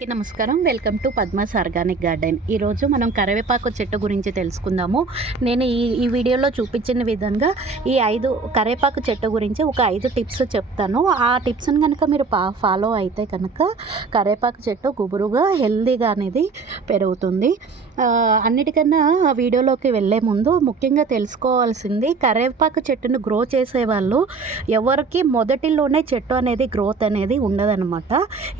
నమస్కారం. Welcome to Padma's organic garden. ఈరోజు మనం కరివేపాకు చెట్టు గురించి తెలుసుకుందాము. నేను ఈ ఈ వీడియోలో చూపించిన విధంగా ఈ ఐదు కరివేపాకు చెట్టు గురించి ఒక ఐదు టిప్స్ చెప్తాను. ఆ టిప్స్ని కనుక మీరు పా ఫాలో అయితే కనుక కరివేపాకు చెట్టు గుబురుగా హెల్దీగా అనేది పెరుగుతుంది. అన్నిటికన్నా ఆ వీడియోలోకి వెళ్ళే ముందు ముఖ్యంగా తెలుసుకోవాల్సింది కరివేపాకు చెట్టును గ్రో చేసే వాళ్ళు ఎవరికి మొదటిలోనే చెట్టు అనేది గ్రోత్ అనేది ఉండదనమాట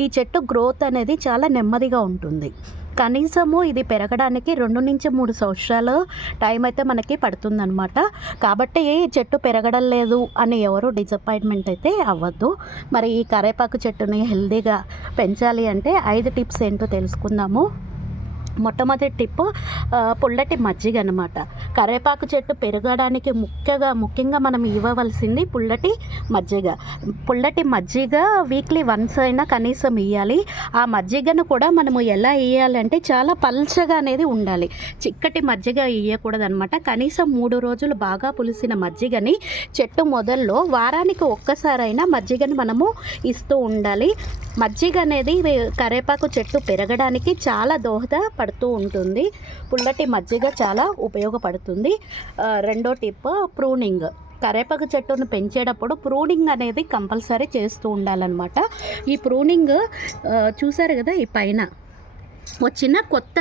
ఈ చెట్టు గ్రోత్ అనేది చాలా నెమ్మదిగా ఉంటుంది. కనీసము ఇది పెరగడానికి రెండు నుంచి మూడు సంవత్సరాలు టైం అయితే మనకి పడుతుందనమాట కాబట్టి చెట్టు పెరగడం లేదు అని ఎవరు డిసప్పాయింట్మెంట్ అయితే అవ్వద్దు. మరి ఈ కరేపాకు చెట్టుని హెల్దీగా పెంచాలి అంటే ఐదు టిప్స్ ఏంటో తెలుసుకుందాము. మొట్టమొదటి టిప్ పుల్లటి మజ్జిగ అనమాట కరేపాకు చెట్టు పెరగడానికి ముఖ్యంగా ముఖ్యంగా మనం ఇవ్వవలసింది పుల్లటి మజ్జిగ. పుల్లటి మజ్జిగ వీక్లీ వన్స్ అయినా కనీసం ఇవ్వాలి ఆ మజ్జిగను కూడా మనము ఎలా ఇవ్వాలంటే చాలా పల్చగా అనేది ఉండాలి. చిక్కటి మజ్జిగ ఇవ్వకూడదు అనమాట కనీసం మూడు రోజులు బాగా పులిసిన మజ్జిగని చెట్టు మొదల్లో వారానికి ఒక్కసారైనా మజ్జిగని మనము ఇస్తూ ఉండాలి. మజ్జిగ అనేది కరేపాకు చెట్టు పెరగడానికి చాలా దోహదపడుతూ ఉంటుంది. పుల్లటి మజ్జిగ చాలా ఉపయోగపడుతుంది. రెండో టిప్ ప్రూనింగ్. కరేపాకు చెట్టును పెంచేటప్పుడు ప్రూనింగ్ అనేది కంపల్సరీ చేస్తూ ఉండాలన్నమాట. ఈ ప్రూనింగ్ చూసారు కదా ఈ పైన? వచ్చిన కొత్త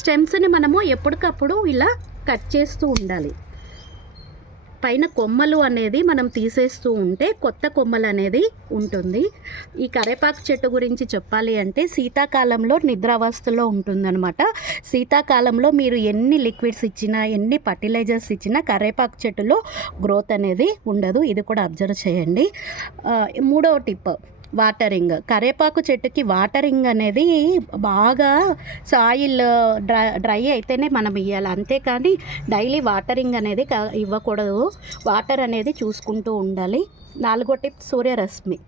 స్టెమ్స్ని మనము ఎప్పటికప్పుడు ఇలా కట్ చేస్తూ ఉండాలి. పైన కొమ్మలు అనేది మనం తీసేస్తూ ఉంటే కొత్త కొమ్మలు అనేది ఉంటుంది. ఈ కరేపాకు చెట్టు గురించి చెప్పాలి అంటే శీతాకాలంలో నిద్రావస్థలో ఉంటుందన్నమాట. శీతాకాలంలో మీరు ఎన్ని లిక్విడ్స్ ఇచ్చినా ఎన్ని ఫర్టిలైజర్స్ ఇచ్చినా కరేపాకు చెట్టులో గ్రోత్ అనేది ఉండదు. ఇది కూడా అబ్జర్వ్ చేయండి. మూడవ టిప్. వాటరింగ్. కరేపాకు చెట్టుకి వాటరింగ్ అనేది బాగా సాయిల్ డ్రై డ్రై అయితేనే మనం ఇవ్వాలి అంతేకాని డైలీ వాటరింగ్ అనేది ఇవ్వకూడదు. వాటర్ అనేది చూసుకుంటూ ఉండాలి. నాలుగో టిప్ సూర్యరశ్మి.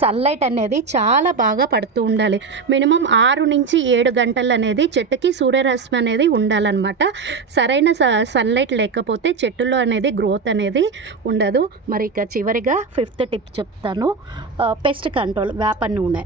సన్లైట్ అనేది చాలా బాగా పడుతూ ఉండాలి. మినిమం ఆరు నుంచి ఏడు గంటలు అనేది చెట్టుకి సూర్యరశ్మి అనేది ఉండాలన్నమాట. సరైన స సన్లైట్ లేకపోతే చెట్టులో అనేది గ్రోత్ అనేది ఉండదు. మరి ఇక చివరిగా ఫిఫ్త్ టిప్ చెప్తాను. పెస్ట్ కంట్రోల్ వేప నూనె.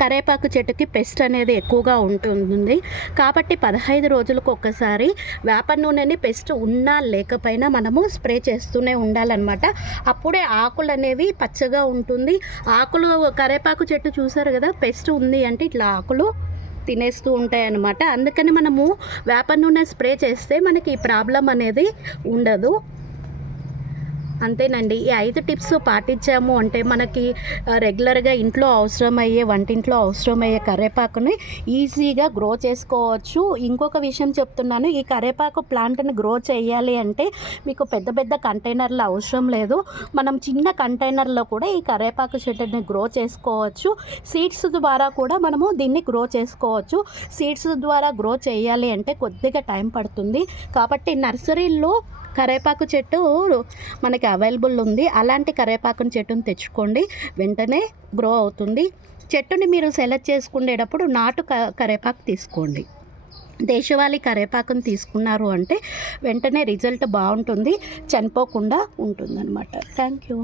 కరేపాకు చెట్టుకి పెస్ట్ అనేది ఎక్కువగా ఉంటుంది కాబట్టి పదహైదు రోజులకు ఒక్కసారి వేప నూనెని పెస్ట్ ఉన్నా లేకపోయినా మనము స్ప్రే చేస్తూనే ఉండాలన్నమాట. అప్పుడే ఆకులు అనేవి పచ్చగా ఉంటుంది. ఆకులు కరేపాకు చెట్టు చూసారు కదా పెస్ట్ ఉంది అంటే ఇట్లా ఆకులు తినేస్తూ ఉంటాయన్నమాట. అందుకని మనము వేప నూనె స్ప్రే చేస్తే మనకి ఈ ప్రాబ్లం అనేది ఉండదు. అంతేనండి. ఈ ఐదు టిప్స్ పాటించాము అంటే మనకి రెగ్యులర్గా ఇంట్లో అవసరమయ్యే వంటింట్లో అవసరమయ్యే కరేపాకుని ఈజీగా గ్రో చేసుకోవచ్చు. ఇంకొక విషయం చెప్తున్నాను ఈ కరేపాకు ప్లాంట్ని గ్రో చేయాలి అంటే మీకు పెద్ద పెద్ద కంటైనర్లు అవసరం లేదు. మనం చిన్న కంటైనర్లో కూడా ఈ కరేపాకు చెట్టుని గ్రో చేసుకోవచ్చు. సీడ్స్ ద్వారా కూడా మనము దీన్ని గ్రో చేసుకోవచ్చు. సీడ్స్ ద్వారా గ్రో చేయాలి అంటే కొద్దిగా టైం పడుతుంది. కాబట్టి నర్సరీల్లో కరేపాకు చెట్టు మనకి అవైలబుల్ ఉంది. అలాంటి కరేపాకుని చెట్టుని తెచ్చుకోండి. వెంటనే గ్రో అవుతుంది. చెట్టుని మీరు సెలెక్ట్ చేసుకునేటప్పుడు నాటు క కరేపాకు తీసుకోండి. దేశవాళీ కరేపాకుని తీసుకున్నారు అంటే వెంటనే రిజల్ట్ బాగుంటుంది. చనిపోకుండా ఉంటుందన్నమాట. Thank you